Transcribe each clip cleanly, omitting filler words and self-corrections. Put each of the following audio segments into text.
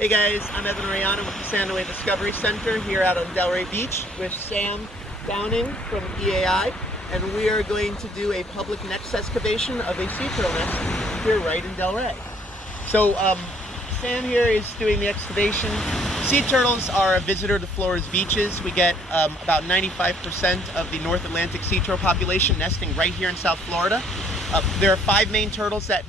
Hey guys, I'm Evan Ariano with the Sandoway Discovery Center here out on Delray Beach with Sam Downing from EAI, and we are going to do a public nest excavation of a sea turtle nest here right in Delray. So Sam here is doing the excavation. Sea turtles are a visitor to Florida's beaches. We get about 95% of the North Atlantic sea turtle population nesting right here in South Florida. There are 5 main turtles that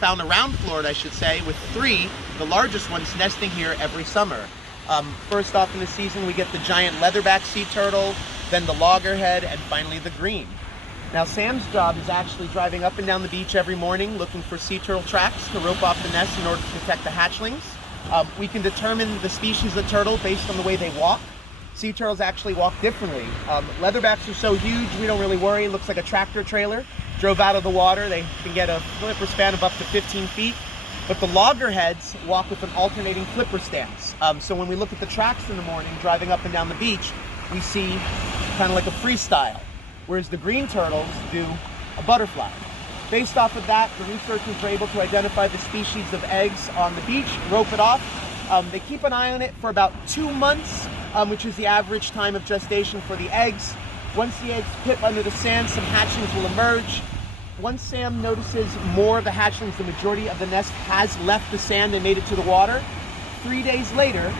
found around Florida, I should say, with 3, the largest ones, nesting here every summer. First off in the season, we get the giant leatherback sea turtle, then the loggerhead, and finally the green. Now Sam's job is actually driving up and down the beach every morning looking for sea turtle tracks to rope off the nest in order to detect the hatchlings. We can determine the species of turtle based on the way they walk. Sea turtles actually walk differently. Leatherbacks are so huge we don't really worry. It looks like a tractor trailer drove out of the water. They can get a flipper span of up to 15 feet. But the loggerheads walk with an alternating flipper stance. So when we look at the tracks in the morning driving up and down the beach, we see kind of like a freestyle, whereas the green turtles do a butterfly. Based off of that, the researchers were able to identify the species of eggs on the beach, rope it off. They keep an eye on it for about 2 months, which is the average time of gestation for the eggs. Once the eggs pip under the sand, some hatchlings will emerge. Once Sam notices more of the hatchlings, the majority of the nest has left the sand and made it to the water. 3 days later,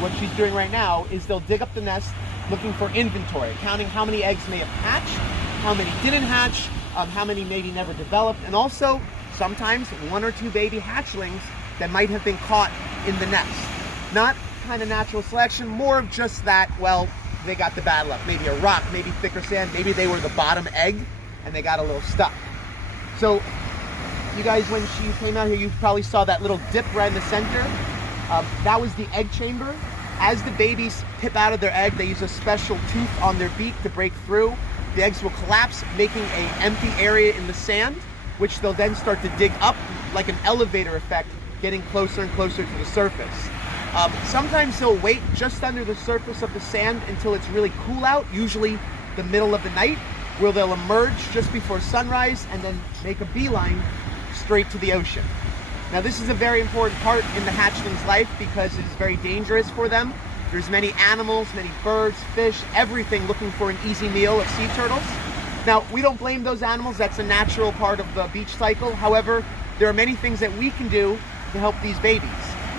what she's doing right now is they'll dig up the nest looking for inventory, counting how many eggs may have hatched, how many didn't hatch, how many maybe never developed, and also sometimes 1 or 2 baby hatchlings that might have been caught in the nest. Not kind of natural selection, more of just that, well, they got the bad luck. Maybe a rock, maybe thicker sand, maybe they were the bottom egg and they got a little stuck. So you guys, when she came out here, you probably saw that little dip right in the center. That was the egg chamber. As the babies pip out of their egg, they use a special tooth on their beak to break through. The eggs will collapse, making an empty area in the sand, which they'll then start to dig up like an elevator effect, getting closer and closer to the surface. Sometimes they'll wait just under the surface of the sand until it's really cool out, usually the middle of the night, where they'll emerge just before sunrise and then make a beeline straight to the ocean. Now this is a very important part in the hatchling's life because it is very dangerous for them. There's many animals, many birds, fish, everything looking for an easy meal of sea turtles. Now we don't blame those animals, that's a natural part of the beach cycle. However, there are many things that we can do to help these babies.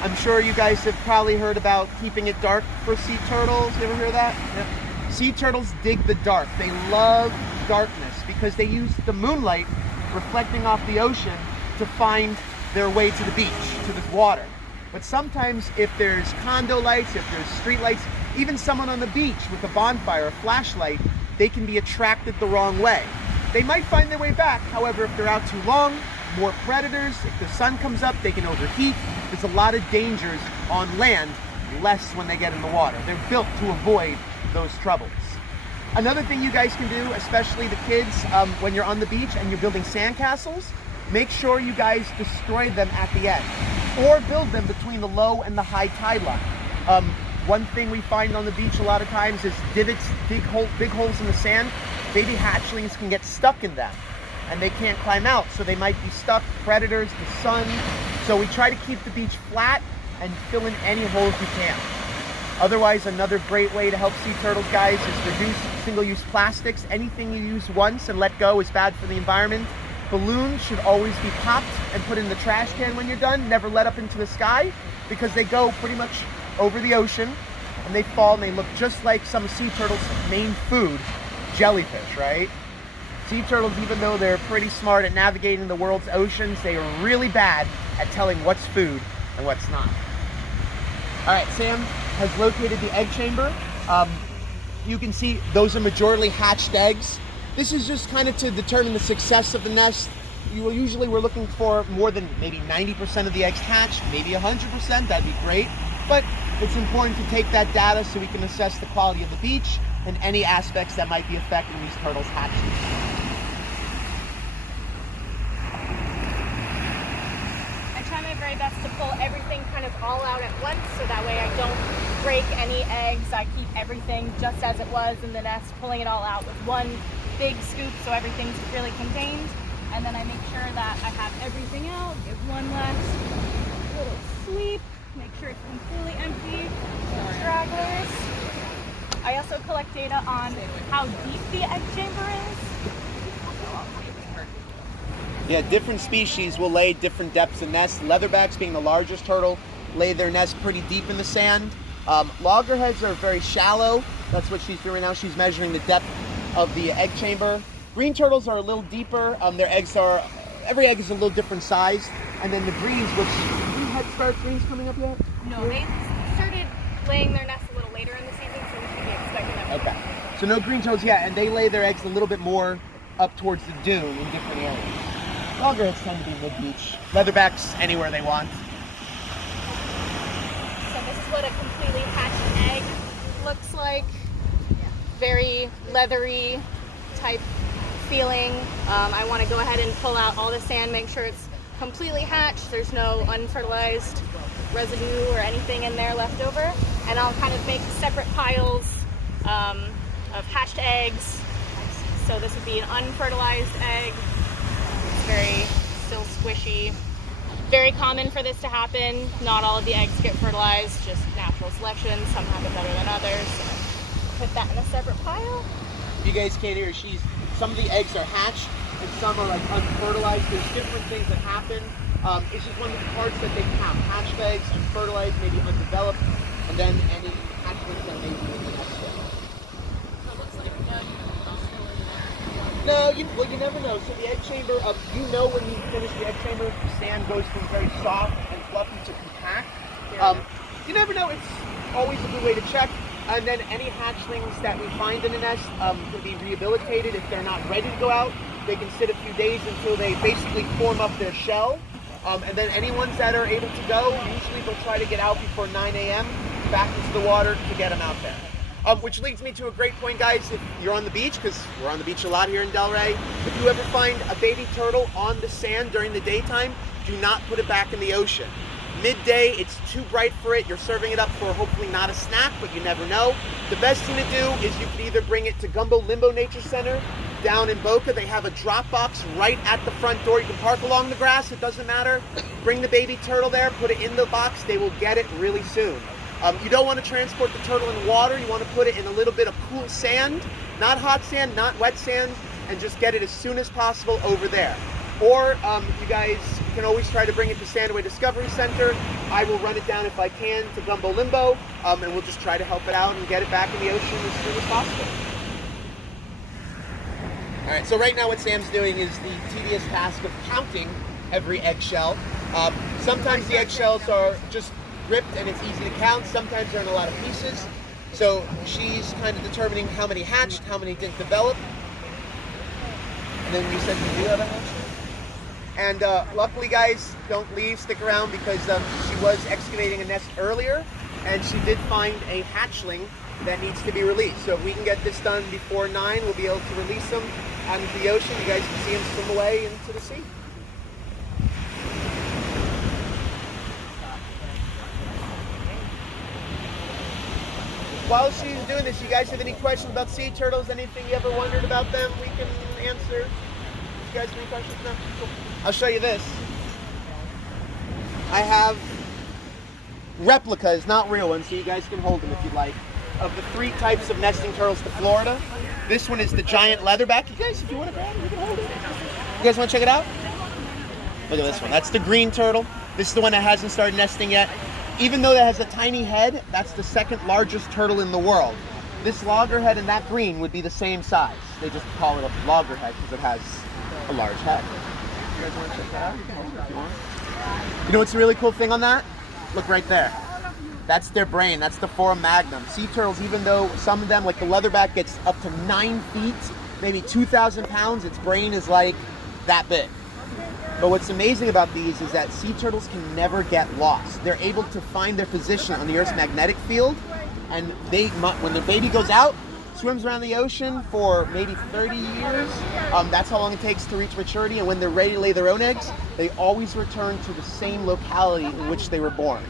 I'm sure you guys have probably heard about keeping it dark for sea turtles. You ever hear that? Yep. Sea turtles dig the dark. They love darkness because they use the moonlight reflecting off the ocean to find their way to the beach, to the water. But sometimes if there's condo lights, if there's street lights, even someone on the beach with a bonfire, a flashlight, they can be attracted the wrong way. They might find their way back. However, if they're out too long, more predators, if the sun comes up, they can overheat. There's a lot of dangers on land, less when they get in the water. They're built to avoid those troubles. Another thing you guys can do, especially the kids, when you're on the beach and you're building sandcastles, make sure you guys destroy them at the end or build them between the low and the high tide line. One thing we find on the beach a lot of times is divots, big holes in the sand. Baby hatchlings can get stuck in them and they can't climb out, so they might be stuck, predators, the sun. So we try to keep the beach flat and fill in any holes we can. Otherwise, another great way to help sea turtles, guys, is reduce single-use plastics. Anything you use once and let go is bad for the environment. Balloons should always be popped and put in the trash can when you're done, never let up into the sky, because they go pretty much over the ocean and they fall and they look just like some sea turtles' main food, jellyfish, right? Sea turtles, even though they're pretty smart at navigating the world's oceans, they are really bad at telling what's food and what's not. All right, Sam has located the egg chamber. You can see those are majorly hatched eggs. This is just kind of to determine the success of the nest. We're looking for more than maybe 90% of the eggs hatched, maybe 100%, that'd be great. But it's important to take that data so we can assess the quality of the beach and any aspects that might be affecting these turtles' hatchings. I try my very best to pull everything kind of all out at once so that way I don't break any eggs. I keep everything just as it was in the nest, pulling it all out with one big scoop so everything's really contained. And then I make sure that I have everything out, give one last little sweep, make sure also collect data on how deep the egg chamber is. Yeah, different species will lay different depths of nests. Leatherbacks, being the largest turtle, lay their nest pretty deep in the sand. Loggerheads are very shallow. That's what she's doing now. She's measuring the depth of the egg chamber. Green turtles are a little deeper. Their eggs are, every egg is a little different size. And then the greens, which, any head start greens coming up yet? No, they started laying their nests a little later in the season, so we should be expecting them. Okay. So no green turtles yet, and they lay their eggs a little bit more up towards the dune in different areas. Loggerheads tend to be mid-beach. Leatherbacks anywhere they want. So this is what a completely hatched egg looks like. Very leathery type feeling. I want to go ahead and pull out all the sand, make sure it's completely hatched. There's no unfertilized residue or anything in there left over. And I'll kind of make separate piles of hatched eggs. So this would be an unfertilized egg. It's very still squishy. Very common for this to happen. Not all of the eggs get fertilized, just natural selection. Some have it better than others. So put that in a separate pile. You guys can't hear, some of the eggs are hatched and some are like unfertilized. There's different things that happen. It's just one of the parts that they count. Hatched eggs, unfertilized, maybe undeveloped, and then any hatchlings that may be in the nest. So it looks like none. No, you never know. So the egg chamber, you know when you finish the egg chamber, the sand goes from very soft and fluffy to compact. You never know. It's always a good way to check. And then any hatchlings that we find in the nest can be rehabilitated if they're not ready to go out. They can sit a few days until they basically form up their shell. And then any ones that are able to go, usually they'll try to get out before 9 a.m. back into the water to get them out there. Which leads me to a great point, guys. If you're on the beach, because we're on the beach a lot here in Delray, if you ever find a baby turtle on the sand during the daytime, do not put it back in the ocean. Midday, it's too bright for it. You're serving it up for hopefully not a snack, but you never know. The best thing to do is you can either bring it to Gumbo Limbo Nature Center down in Boca. They have a drop box right at the front door. You can park along the grass, it doesn't matter. Bring the baby turtle there, put it in the box. They will get it really soon. You don't want to transport the turtle in water. You want to put it in a little bit of cool sand, not hot sand, not wet sand, and just get it as soon as possible over there. Or you guys can always try to bring it to Sandoway Discovery Center. I will run it down if I can to Gumbo Limbo, and we'll just try to help it out and get it back in the ocean as soon as possible. All right, so right now what Sam's doing is the tedious task of counting every eggshell. Sometimes the eggshells are just ripped and it's easy to count. Sometimes they're in a lot of pieces. So she's kind of determining how many hatched, how many didn't develop. And then you said you do have a hatch? And luckily, guys, don't leave, stick around, because she was excavating a nest earlier and she did find a hatchling that needs to be released. So if we can get this done before 9, we'll be able to release them out into the ocean. You guys can see them swim away into the sea. While she's doing this, you guys have any questions about sea turtles? Anything you ever wondered about them? We can answer. You guys have any questions? No? Cool. I'll show you this. I have replicas, not real ones, so you guys can hold them if you'd like, of the 3 types of nesting turtles to Florida. This one is the giant leatherback. You guys, if you want to grab it, you can hold it. You guys want to check it out? Look at this one. That's the green turtle. This is the one that hasn't started nesting yet. Even though that has a tiny head, that's the 2nd largest turtle in the world. This loggerhead and that green would be the same size. They just call it a loggerhead because it has a large head. You guys want to check that out? You can hold it if you want. You know what's the really cool thing on that? Look right there. That's their brain. That's the forum magnum. Sea turtles, even though some of them, like the leatherback, gets up to 9 feet, maybe 2,000 pounds, its brain is like that big. But what's amazing about these is that sea turtles can never get lost. They're able to find their position on the Earth's magnetic field, and when their baby goes out, swims around the ocean for maybe 30 years. That's how long it takes to reach maturity, and when they're ready to lay their own eggs, they always return to the same locality in which they were born.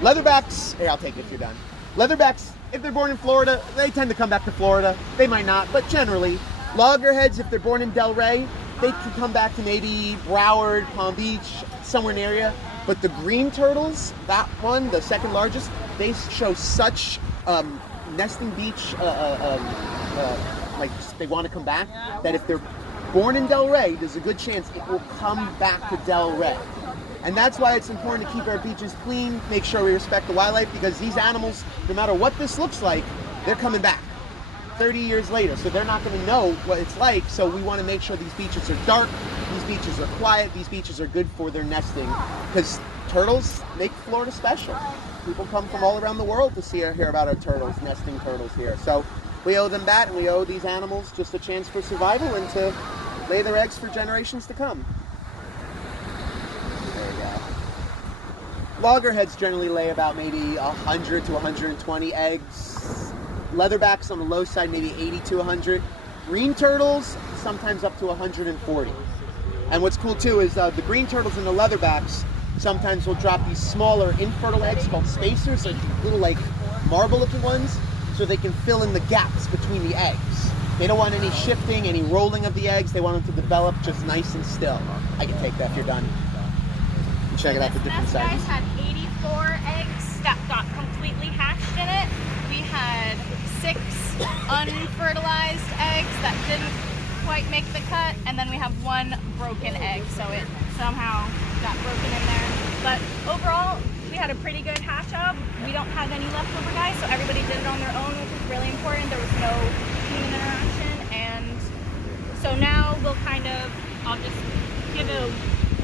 Leatherbacks, here, I'll take it if you're done. Leatherbacks, if they're born in Florida, they tend to come back to Florida. They might not, but generally. Loggerheads, if they're born in Delray, they can come back to maybe Broward, Palm Beach, somewhere in the area. But the green turtles, that one, the 2nd largest, they show such nesting beach, like they want to come back, that if they're born in Delray, there's a good chance it will come back to Delray. And that's why it's important to keep our beaches clean, make sure we respect the wildlife, because these animals, no matter what this looks like, they're coming back 30 years later. So they're not going to know what it's like. So we want to make sure these beaches are dark, these beaches are quiet, these beaches are good for their nesting, because turtles make Florida special. People come from all around the world to see or hear about our turtles, nesting turtles here. So we owe them that, and we owe these animals just a chance for survival and to lay their eggs for generations to come. Loggerheads generally lay about maybe 100 to 120 eggs. Leatherbacks on the low side, maybe 80 to 100. Green turtles, sometimes up to 140. And what's cool too is the green turtles and the leatherbacks sometimes will drop these smaller infertile eggs called spacers, like little like marble-looking ones, so they can fill in the gaps between the eggs. They don't want any shifting, any rolling of the eggs. They want them to develop just nice and still. I can take that if you're done. Check it out, the different sizes. This nest, guys, had 84 eggs that got completely hatched in it. We had 6 unfertilized eggs that didn't quite make the cut, and then we have 1 broken egg, so it somehow got broken in there. But overall, we had a pretty good hatch up. We don't have any leftover guys, so everybody did it on their own, which is really important. There was no human interaction, and so now we'll I'll just give it a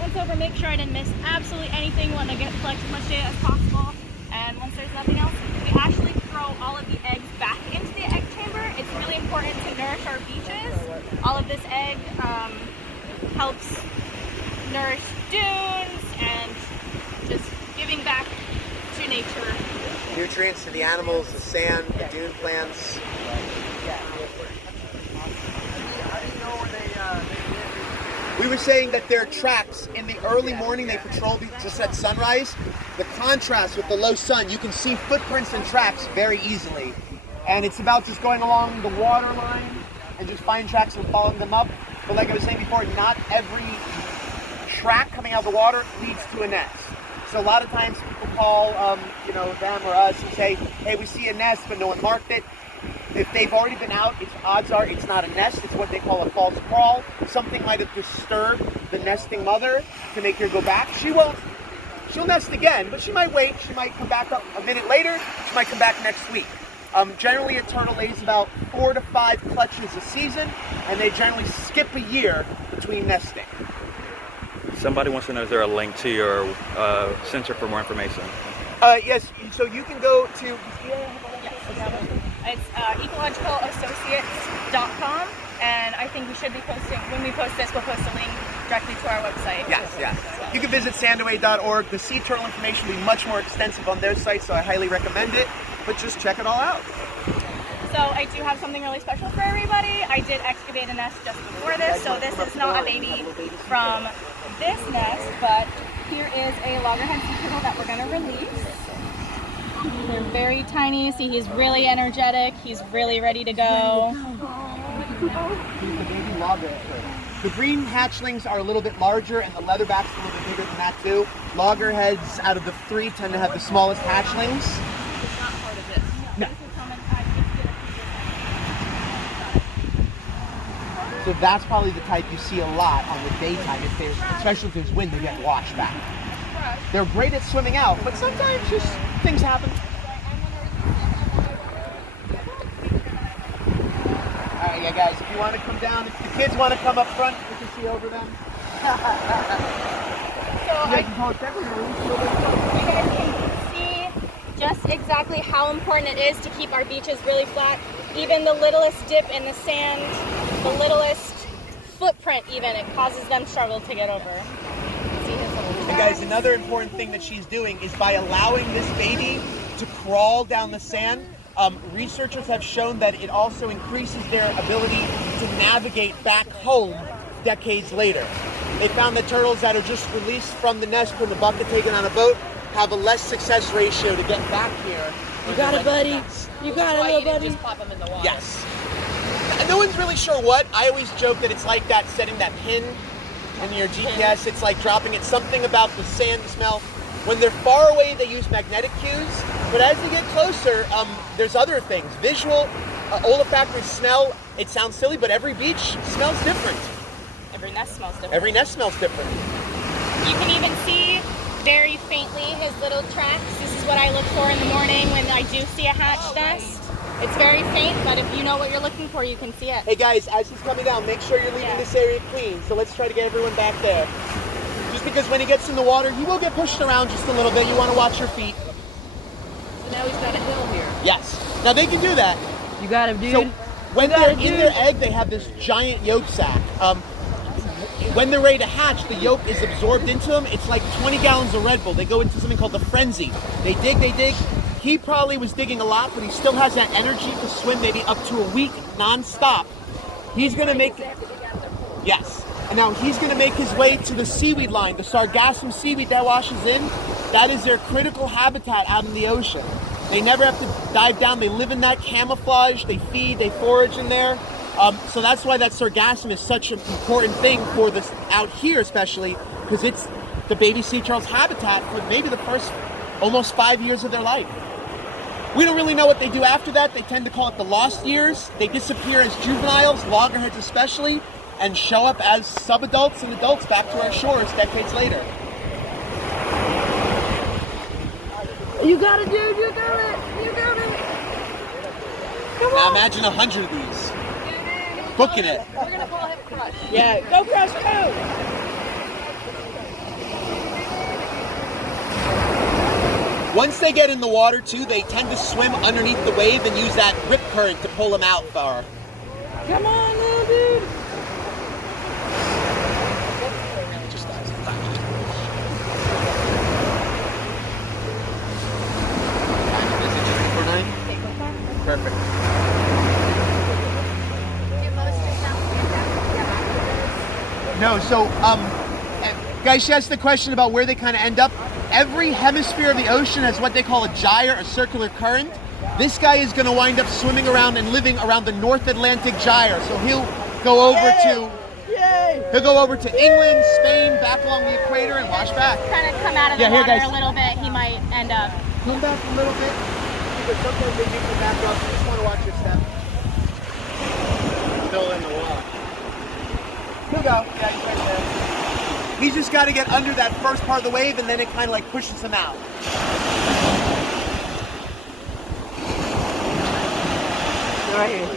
once over, make sure I didn't miss absolutely anything, want to collect as much data as possible, and once there's nothing else, we actually throw all of the eggs back into the egg chamber. It's really important to nourish our beaches. All of this egg helps nourish dunes and just giving back to nature. Nutrients to the animals, the sand, the dune plants. We were saying that there are tracks in the early morning. They patrol just at sunrise. The contrast with the low sun, you can see footprints and tracks very easily. And it's about just going along the water line and just finding tracks and following them up. But like I was saying before, not every track coming out of the water leads to a nest. So a lot of times people call them or us and say, hey, we see a nest, but no one marked it. If they've already been out, odds are it's not a nest. It's what they call a false crawl. Something might have disturbed the nesting mother to make her go back. She'll nest again, but she might wait. She might come back up a minute later. She might come back next week. Generally, a turtle lays about 4 to 5 clutches a season, and they generally skip a year between nesting. Somebody wants to know, is there a link to your center for more information? Yes, so you can go to... It's EcologicalAssociates.com, and I think we should be posting, when we post this, we'll post a link directly to our website. Yes. You can visit Sandoway.org. The Sea Turtle information will be much more extensive on their site, so I highly recommend it, but just check it all out. So I do have something really special for everybody. I did excavate a nest just before this, so this is not a baby from this nest, but here is a loggerhead sea turtle that we're going to release. They're very tiny. See, he's really energetic. He's really ready to go. He's the baby loggerhead. The green hatchlings are a little bit larger, and the leatherbacks are a little bit bigger than that too. Loggerheads, out of the 3, tend to have the smallest hatchlings. It's not part of this. No. So that's probably the type you see a lot on the daytime. Especially if there's wind, they get washed back. They're great at swimming out, but sometimes just things happen. All right, yeah, guys, if you want to come down, if the kids want to come up front, we can see over them. So you guys can see just exactly how important it is to keep our beaches really flat. Even the littlest dip in the sand, the littlest footprint even, it causes them struggle to get over. And guys, another important thing that she's doing is by allowing this baby to crawl down the sand, researchers have shown that it also increases their ability to navigate back home decades later. They found that turtles that are just released from the nest, put in the bucket, taken on a boat, have a less success ratio to get back here. You got it, buddy. You got it, little buddy. Just pop them in the water. Yes. No one's really sure what. I always joke that it's like that setting that pin in your GPS. It's like dropping it. Something about the sand, the smell. When they're far away, they use magnetic cues. But as you get closer, there's other things. Visual, olfactory smell. It sounds silly, but every beach smells different. Every nest smells different. Every nest smells different. You can even see very faintly his little tracks. This is what I look for in the morning when I do see a hatch nest. It's very faint, but if you know what you're looking for, you can see it. Hey guys, as he's coming down, make sure you're leaving this area clean. So let's try to get everyone back there. Just because when he gets in the water, he will get pushed around just a little bit. You want to watch your feet. So now he's got a hill here. Yes. Now they can do that. You got him, dude. So when they're in their egg, they have this giant yolk sac. When they're ready to hatch, the yolk is absorbed into them. It's like 20 gallons of Red Bull. They go into something called the frenzy. They dig, they dig. He probably was digging a lot, but he still has that energy to swim maybe up to a week non-stop. He's going to make... Yes. And now he's going to make his way to the seaweed line, the sargassum seaweed that washes in. That is their critical habitat out in the ocean. They never have to dive down. They live in that camouflage. They feed, they forage in there. So that's why that sargassum is such an important thing for this out here, especially because it's the baby sea turtle's habitat for maybe the first almost 5 years of their life. We don't really know what they do after that. They tend to call it the lost years. They disappear as juveniles, loggerheads especially, and show up as subadults and adults back to our shores decades later. You got it, dude. You got it. You got it. Come Now on. imagine 100 of these. Booking it. We're going to call him Crush. Yeah, go Crush, go. Once they get in the water too, they tend to swim underneath the wave and use that rip current to pull them out far. Come on, little dude. Perfect. No, so guys, she asked the question about where they kind of end up. Every hemisphere of the ocean has what they call a gyre, a circular current. This guy is going to wind up swimming around and living around the North Atlantic gyre. So he'll go over to England, Spain, back along the equator, and wash back. Kind of come out of the water a little bit. He might end up. Come back a little bit. Because sometimes they do come back up. You just want to watch your step. Still in the water. He'll go. Yeah, he's right there. He's just got to get under that first part of the wave, and then it kind of like pushes him out. Right here.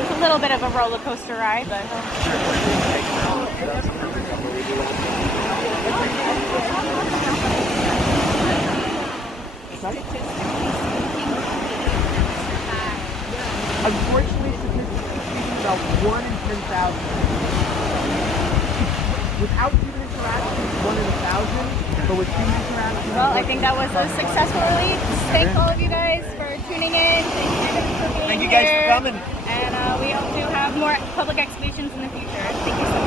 It's a little bit of a roller coaster ride, but. Unfortunately, statistically speaking, about 1 in 10,000. Without human interaction, it's 1 in 1,000. But with human interaction, Well, I think that was a successful release. Thank all of you guys for tuning in. Thank you guys for being here. Thank you guys for coming. And we hope to have more public excavations in the future. Thank you so much.